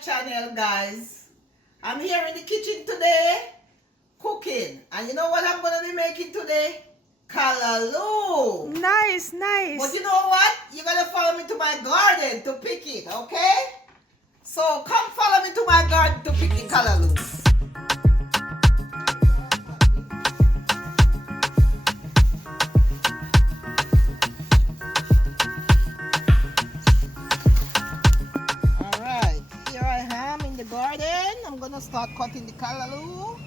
channel, guys. I'm here in the kitchen today cooking, and you know what I'm gonna be making today? Callaloo. Nice, nice. But you know what? You gotta follow me to my garden to pick it, okay? So come follow me to my garden to pick the callaloo. Alright, here I am in the garden. I'm gonna start cutting the callaloo.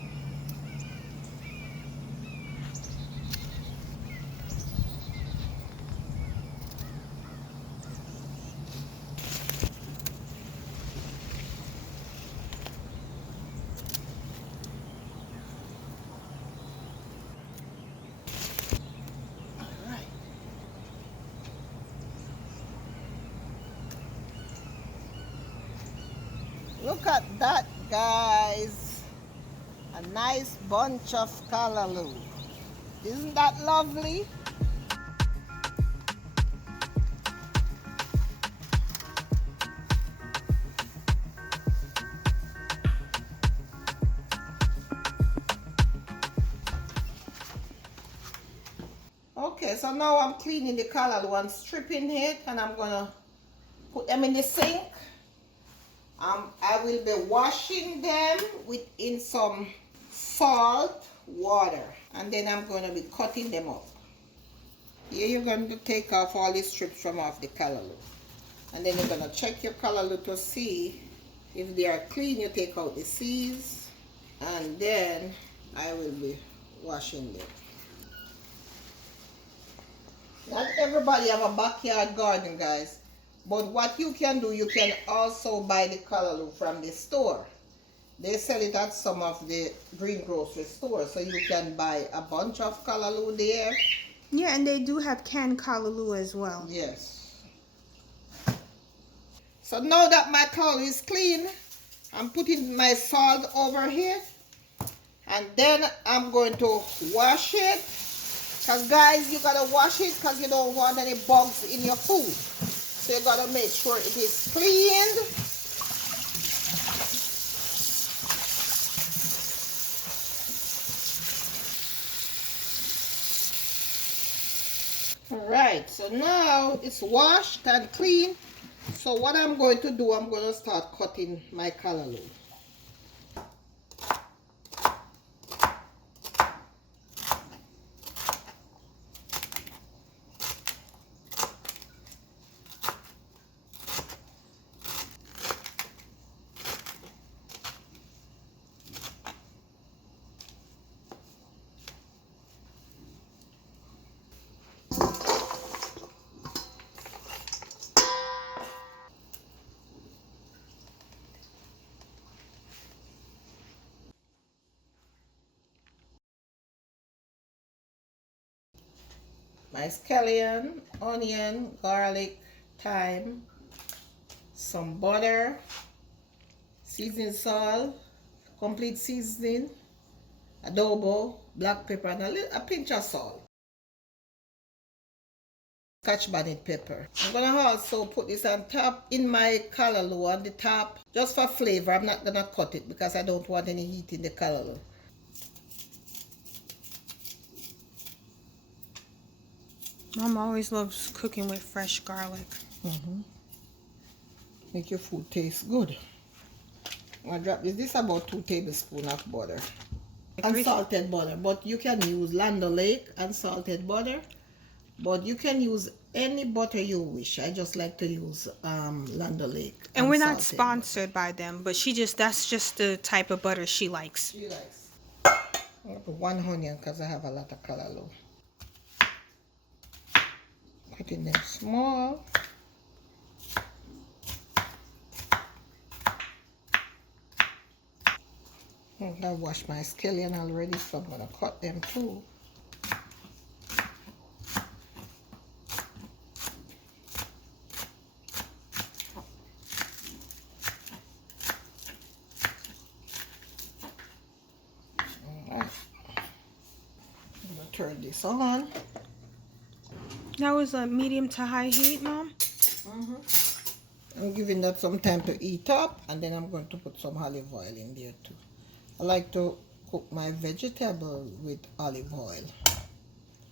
Look at that, guys. A nice bunch of callaloo. Isn't that lovely? Okay, so now I'm cleaning the callaloo and stripping it, and I'm gonna put them in the sink. I will be washing them in some salt water, and then I'm going to be cutting them up. Here you're going to take off all the strips from off the callaloo, and then you're going to check your callaloo to see if they are clean. You take out the seeds, and then I will be washing them. Not everybody have a backyard garden, guys. But what you can do, you can also buy the callaloo from the store. They sell it at some of the green grocery stores, so you can buy a bunch of callaloo there. Yeah, and they do have canned callaloo as well. Yes. So now that my callaloo is clean, I'm putting my salt over here, and then I'm going to wash it. Because guys, you gotta wash it because you don't want any bugs in your food. So you gotta make sure it is cleaned. Alright, so now it's washed and clean. So what I'm going to do, I'm going to start cutting my callaloo. My scallion, onion, garlic, thyme, some butter, seasoning salt, complete seasoning, adobo, black pepper, and a pinch of salt. Scotch bonnet pepper. I'm gonna also put this on top in my callaloo on the top, just for flavor. I'm not gonna cut it because I don't want any heat in the callaloo. Mom always loves cooking with fresh garlic. Make your food taste good. I'm gonna drop this. This is about 2 tablespoons of butter. Unsalted butter, but you can use Land O'Lake unsalted butter, but you can use any butter you wish. I just like to use Land O'Lake. And we're not sponsored by them, but that's just the type of butter she likes. She likes. I'm gonna put 1 onion because I have a lot of callaloo. Cutting them small. I washed my scallion already, so I'm gonna cut them too. Alright. I'm gonna turn this on. That was a medium to high heat, Mom? I'm giving that some time to heat up, and then I'm going to put some olive oil in there too. I like to cook my vegetable with olive oil,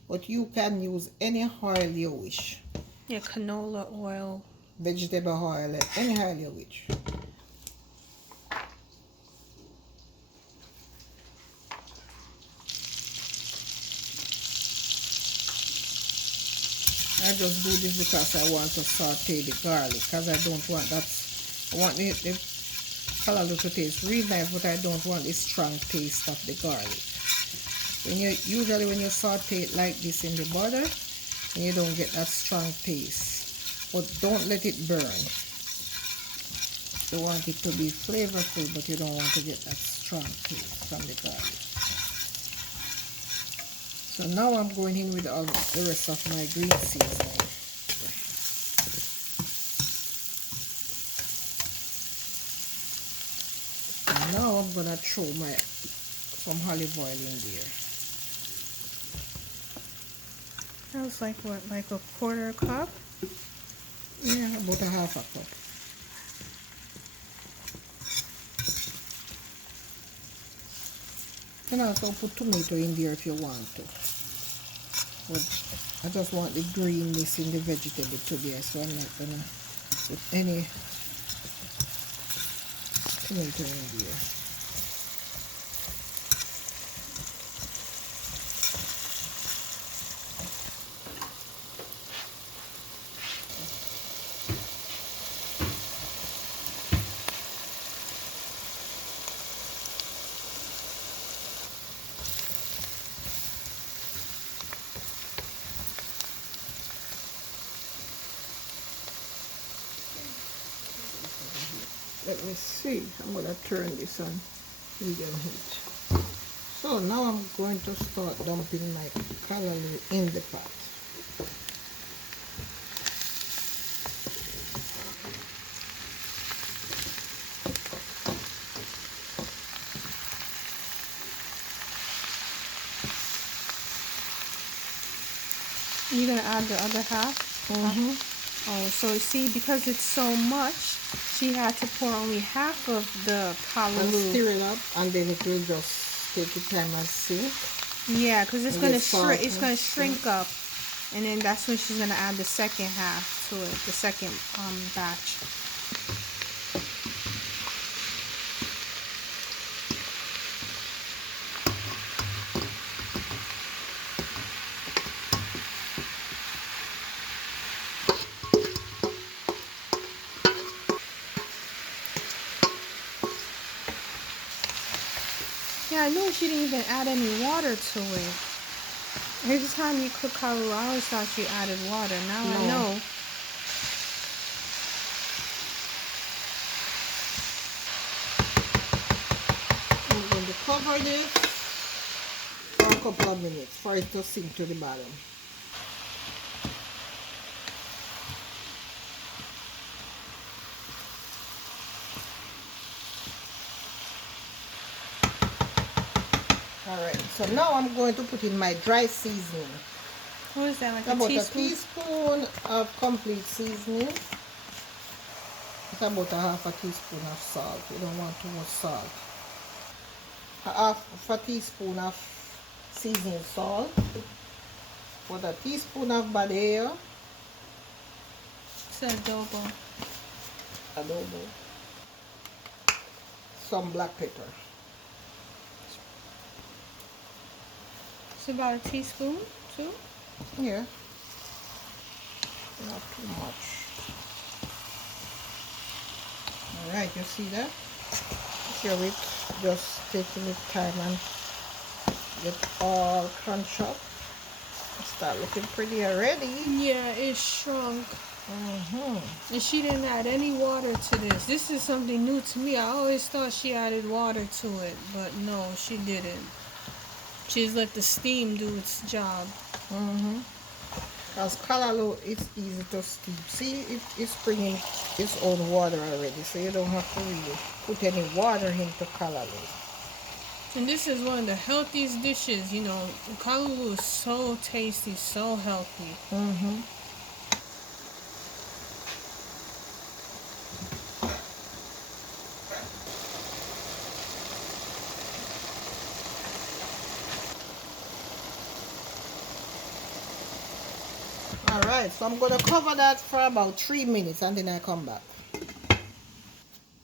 but you can use any oil you wish. Yeah, canola oil. Vegetable oil, any oil you wish. I just do this because I want to saute the garlic, because I don't want that. I want the callaloo to taste real nice, but I don't want the strong taste of the garlic. Usually when you saute it like this in the butter, you don't get that strong taste. But don't let it burn. You want it to be flavorful, but you don't want to get that strong taste from the garlic. So now I'm going in with all the rest of my green seasoning. And now I'm gonna throw some olive oil in there. That was like what, like a quarter cup? Yeah, about a half a cup. You can also put tomato in there if you want to. But I just want the greenness in the vegetable today, so I'm not gonna put any tomato in there. Let me see. I'm gonna turn this on medium heat. So now I'm going to start dumping my callaloo in the pot. You're gonna add the other half? Mm-hmm. Oh, so see, because it's so much, she had to pour only half of the And callaloo. stir it up, and then it will just take the time and sink. Yeah, because it's And gonna get salt it's and gonna stuff. shrink up, and then that's when she's gonna add the second half to it, the second batch. Yeah, I knew she didn't even add any water to it. Every time you cook callaloo, I always thought she added water. Now I No. know. I'm going to cover this for a couple of minutes for it to sink to the bottom. Alright, so now I'm going to put in my dry seasoning. What is that, like About a a teaspoon? teaspoon of complete seasoning. It's about a half a teaspoon of salt. You don't want too much salt. Half a teaspoon of seasoning salt. About a teaspoon of bonnet. It's adobo. Adobo. Some black pepper. It's about a teaspoon too. Yeah. Not too much. Alright, you see that? Here it just taking the time and get all crunched up. Start looking pretty already. Yeah, it shrunk. And she didn't add any water to this. This is something new to me. I always thought she added water to it, but no, she didn't. She just let the steam do its job. Because callaloo, it's easy to steep. See, it's bringing its own water already, so you don't have to really put any water into callaloo. And this is one of the healthiest dishes, you know. Callaloo is so tasty, so healthy. right, so I'm going to cover that for about 3 minutes and then I come back.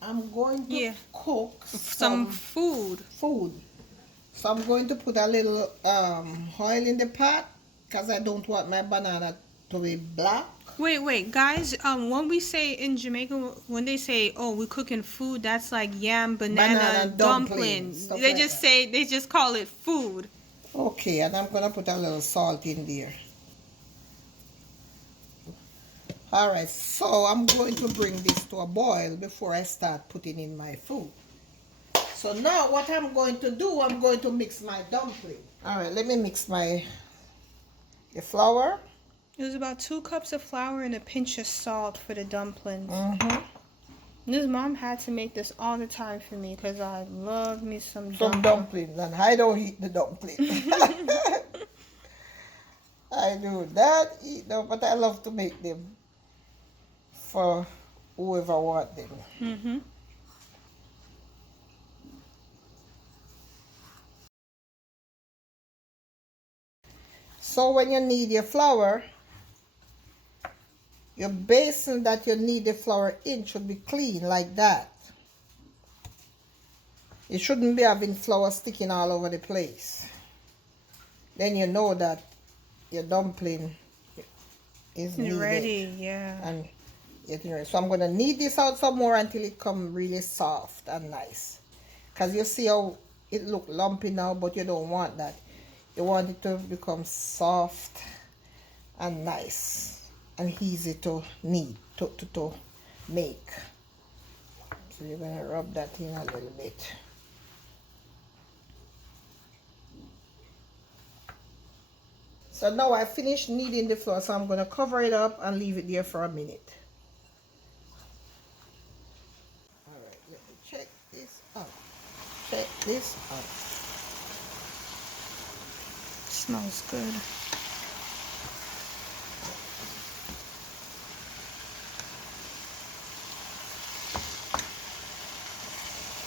I'm going to cook some food. So I'm going to put a little oil in the pot because I don't want my banana to be black. Wait, guys. When we say in Jamaica, when they say, "Oh, we're cooking food," that's like yam, banana dumplings. They like just that. they just call it food. Okay, and I'm gonna put a little salt in there. All right, so I'm going to bring this to a boil before I start putting in my food. So now what I'm going to do, I'm going to mix my dumpling. All right, let me mix the flour. It was about 2 cups of flour and a pinch of salt for the dumplings. This mom had to make this all the time for me because I love me some dumplings. And I don't eat the dumpling. I do not eat them, but I love to make them for whoever wants them. So when you need your flour, your basin that you need the flour in should be clean like that. You shouldn't be having flour sticking all over the place. Then you know that your dumpling is needed. Ready, yeah. And getting ready. So I'm going to knead this out some more until it comes really soft and nice. Because you see how it look lumpy now, but you don't want that. You want it to become soft and nice and easy to knead, to make. So you're going to rub that in a little bit. So now I finished kneading the flour, so I'm going to cover it up and leave it there for a minute. All right, let me check this out. Check this out. Smells good.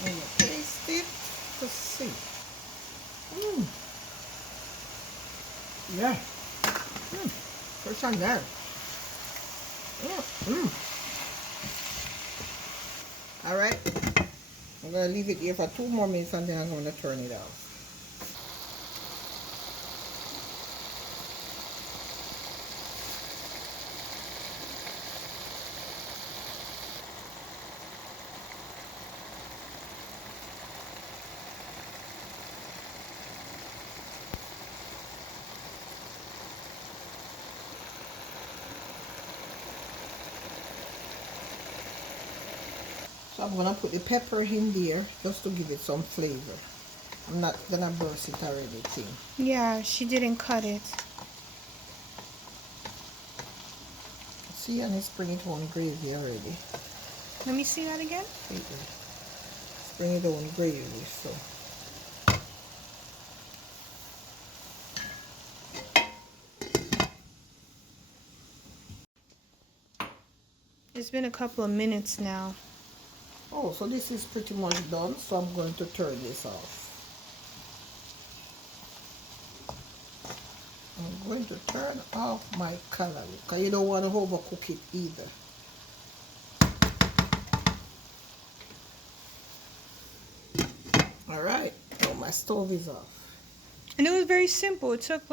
I'm going to taste it to see. Yeah. First on there. All right. I'm going to leave it here for 2 more minutes and then I'm going to turn it off. So I'm going to put the pepper in there just to give it some flavor. I'm not going to burst it or anything. Yeah, she didn't cut it. See, and it's bringing it on gravy already. Let me see that again. It's bringing it on gravy, so. It's been a couple of minutes now. Oh, so this is pretty much done, so I'm going to turn this off. I'm going to turn off my callaloo because you don't want to overcook it either. All right, now my stove is off. And it was very simple. It took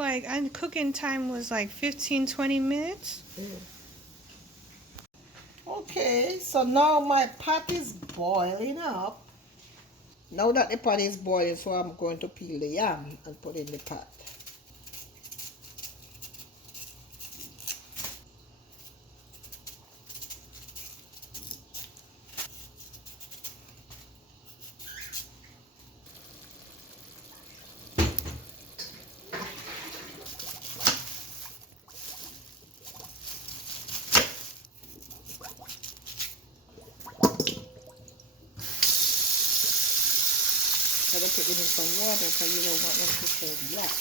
cooking time was like 15-20 minutes. Yeah. Okay, so now my pot is boiling up. Now that the pot is boiling, so I'm going to peel the yam and put in the pot. Gotta put them in some water because you don't want them to turn black.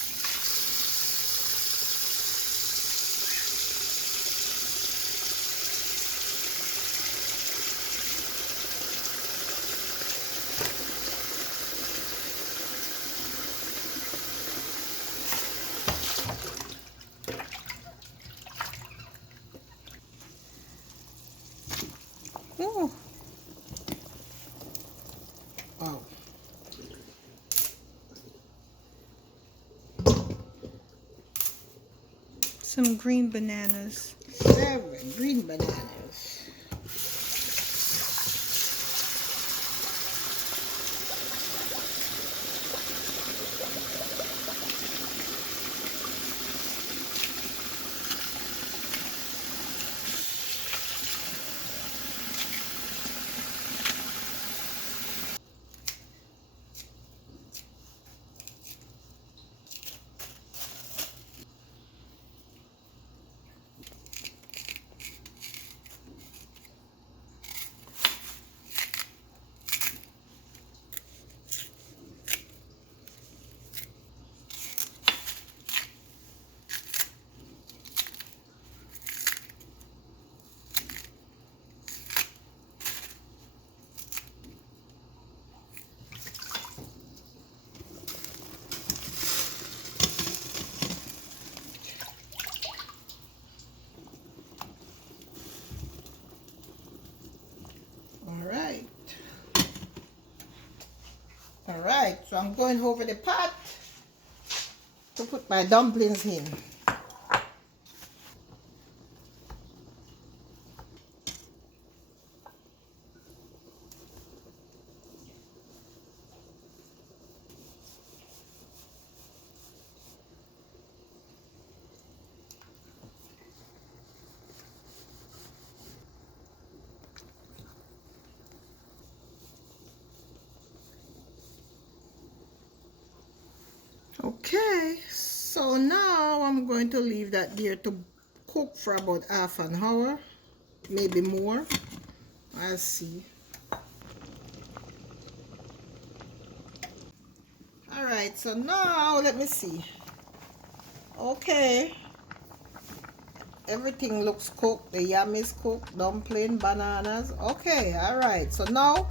Ooh. Wow. Some green bananas. 7 green bananas. All right, so I'm going over the pot to put my dumplings in. Okay, so now I'm going to leave that there to cook for about half an hour, maybe more. I'll see. All right, so now let me see. Okay, everything looks cooked. The yam is cooked, dumpling, bananas. Okay, all right, so now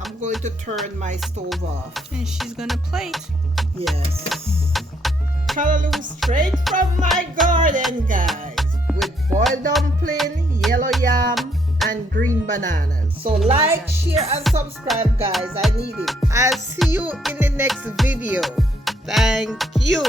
I'm going to turn my stove off. And she's gonna plate. Yes. Callaloo straight from my garden, guys, with boiled dumpling, yellow yam, and green bananas. So like, share, and subscribe, guys. I need it. I'll see you in the next video. Thank you.